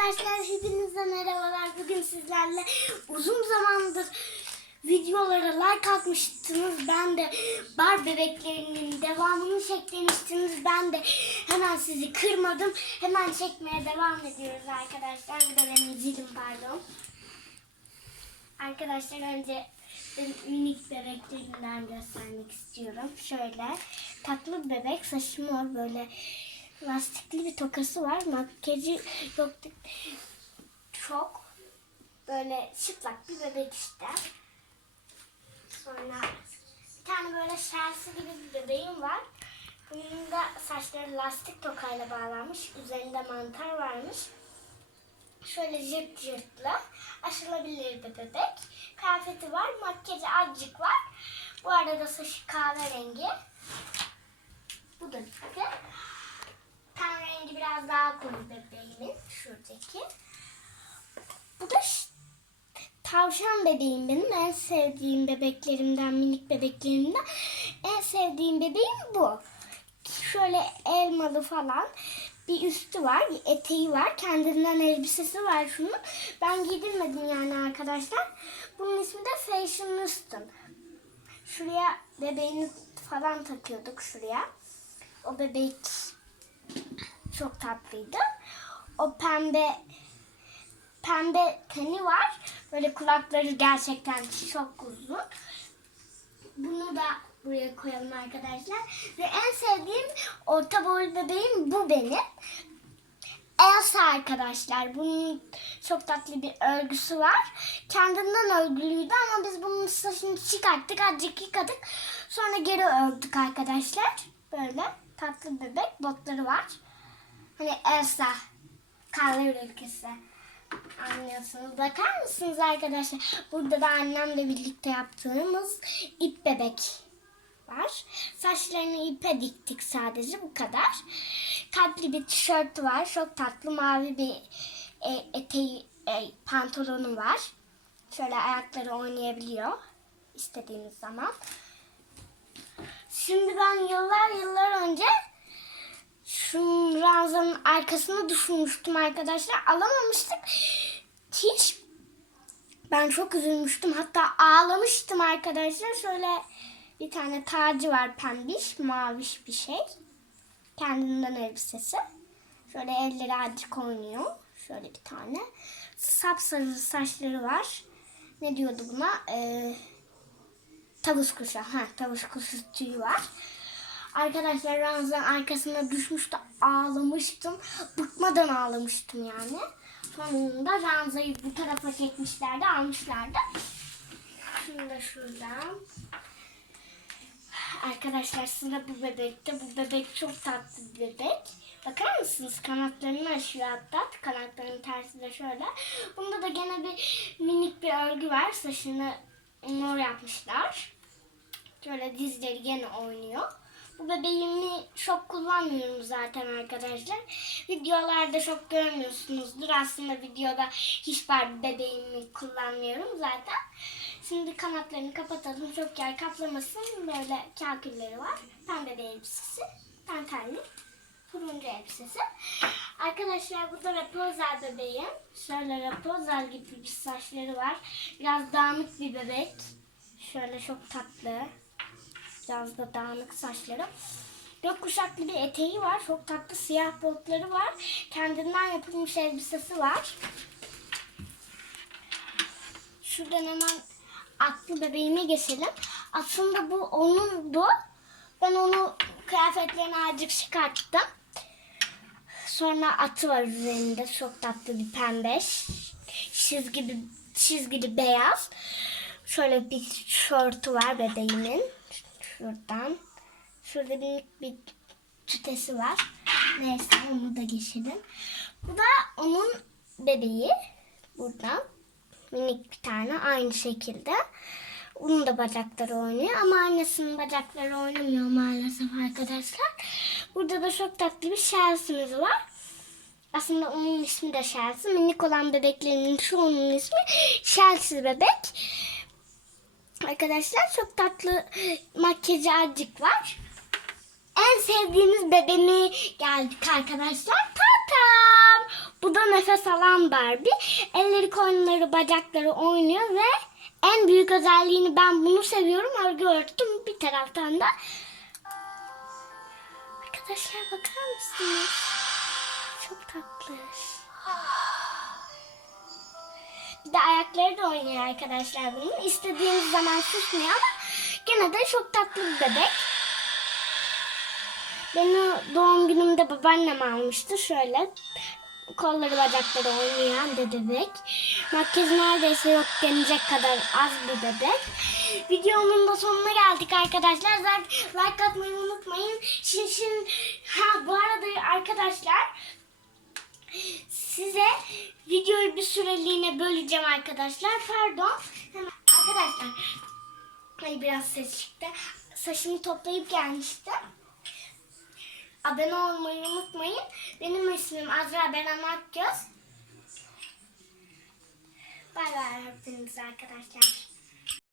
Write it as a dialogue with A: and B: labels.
A: Arkadaşlar hepinize merhabalar. Bugün sizlerle uzun zamandır videolara like atmıştınız. Ben de bar bebeklerinin devamını çek demiştiniz. Ben de hemen sizi kırmadım. Hemen çekmeye devam ediyoruz arkadaşlar. Bu da benim zilim pardon. Arkadaşlar önce minik bebeklerimden göstermek istiyorum. Şöyle tatlı bir bebek saçı mor böyle lastikli bir tokası var. Makyajı yok. Çok böyle çıplak bir bebek işte. Sonra bir tane böyle şersi gibi bir bebeğim var. Bunun da saçları lastik tokayla bağlanmış. Üzerinde mantar varmış. Şöyle cırt cırtlı. Aşılabilir bir bebek. Kıyafeti var. Makyajı azıcık var. Bu arada saçı kahverengi. Bu da bitti. Biraz daha koyu bebeğimin. Şuradaki. Bu da tavşan bebeğim benim. En sevdiğim bebeklerimden, minik bebeklerimden. En sevdiğim bebeğim bu. Şöyle elmalı falan bir üstü var, bir eteği var. Kendinden elbisesi var şunun. Ben giydirmedim yani arkadaşlar. Bunun ismi de Fashionistan. Şuraya bebeğini falan takıyorduk şuraya. O bebek çok tatlıydı. O pembe pembe teni var. Böyle kulakları gerçekten çok uzun. Bunu da buraya koyalım arkadaşlar. Ve en sevdiğim orta boylu bebeğim bu benim. Elsa arkadaşlar. Bunun çok tatlı bir örgüsü var. Kendinden örgülüydü ama biz bunun saçını çıkarttık. Azıcık yıkadık. Sonra geri ördük arkadaşlar. Böyle tatlı bebek. Botları var. Hani Elsa. Karlar ülkesi. Anlıyorsunuz. Bakar mısınız arkadaşlar? Burada da annemle birlikte yaptığımız ip bebek var. Saçlarını ipe diktik sadece bu kadar. Kalpli bir tişörtü var. Çok tatlı mavi bir e, eteği, e, pantolonu var. Şöyle ayakları oynayabiliyor istediğiniz zaman. Şimdi ben yıllar yıllar önce şu ranzanın arkasına düşünmüştüm arkadaşlar. Alamamıştık. Hiç ben çok üzülmüştüm. Hatta ağlamıştım arkadaşlar. Şöyle bir tane tacı var pembiş, maviş bir şey. Kendinden elbisesi. Şöyle elleri azıcık oynuyor. Şöyle bir tane. Sapsarı saçları var. Ne diyordu buna? Ee, tavus kuşu. Ha, tavus kuşu tüyü var. Arkadaşlar ranzanın arkasına düşmüştü. Ağlamıştım. Bıkmadan ağlamıştım yani. Sonunda ranzayı bu tarafa çekmişlerdi, almışlardı. Şunu da şuradan. Arkadaşlar sıra bu bebekte. Bu bebek çok tatlı bir bebek. Bakar mısınız? Kanatlarını açıyor hatta. Kanatlarının tersi de şöyle. Bunda da gene bir minik bir örgü var. Saçını mor yapmışlar. Şöyle dizleri gene oynuyor. Bu bebeğimi çok kullanmıyorum zaten arkadaşlar. Videolarda çok görmüyorsunuzdur. Aslında videoda hiç Barbie bebeğimi kullanmıyorum zaten. Şimdi kanatlarını kapatalım. Çok yer kaplamasın. Böyle kakülleri var. Pembe bir elbisesi. Dantelli. Turuncu elbisesi. Arkadaşlar bu da Rapunzel bebeğim. Şöyle Rapunzel gibi bir saçları var. Biraz dağınık bir bebek. Şöyle çok tatlı. Biraz da dağınık saçları. Gökkuşaklı bir eteği var. Çok tatlı siyah botları var. Kendinden yapılmış elbisesi var. Şuradan hemen atlı bebeğime geçelim. Aslında bu onundu. Ben onu kıyafetlerini azıcık çıkarttım. Sonra atı var üzerinde. Çok tatlı bir pembe. Çizgili, çizgili beyaz. Şöyle bir şortu var bebeğimin. Şuradan. Şurada minik bir tütesi var. Neyse onu da geçelim. Bu da onun bebeği. Burada. Minik bir tane aynı şekilde. Onun da bacakları oynuyor ama annesinin bacakları oynamıyor maalesef arkadaşlar. Burada da çok tatlı bir şelsimiz var. Aslında onun ismi de Şelsi. Minik olan bebeklerinin çoğunun ismi Şelsi bebek. Arkadaşlar çok tatlı makyajı var. en sevdiğimiz bebeğimi geldik arkadaşlar. Tatam. Bu da nefes alan Barbie. Elleri, koyunları, bacakları oynuyor ve en büyük özelliğini ben bunu seviyorum. Örgü örttüm bir taraftan da. Arkadaşlar bakar mısınız? Çok tatlı. Bir de ayakları da oynuyor arkadaşlar bunun. İstediğiniz zaman susmuyor ama gene de çok tatlı bir bebek. Beni doğum günümde babaannem almıştı. Şöyle kolları bacakları oynayan bir bebek. Makyajı neredeyse yok denecek kadar az bir bebek. Videomun da sonuna geldik arkadaşlar. Zaten like atmayı unutmayın. Şimdi, şimdi ha bu arada arkadaşlar size videoyu bir süreliğine böleceğim arkadaşlar. Pardon. Hemen arkadaşlar. Ay biraz ses çıktı. Saçımı toplayıp gelmiştim. Abone olmayı unutmayın. Benim ismim Azra Beren Akgöz. Bay bay hepiniz arkadaşlar.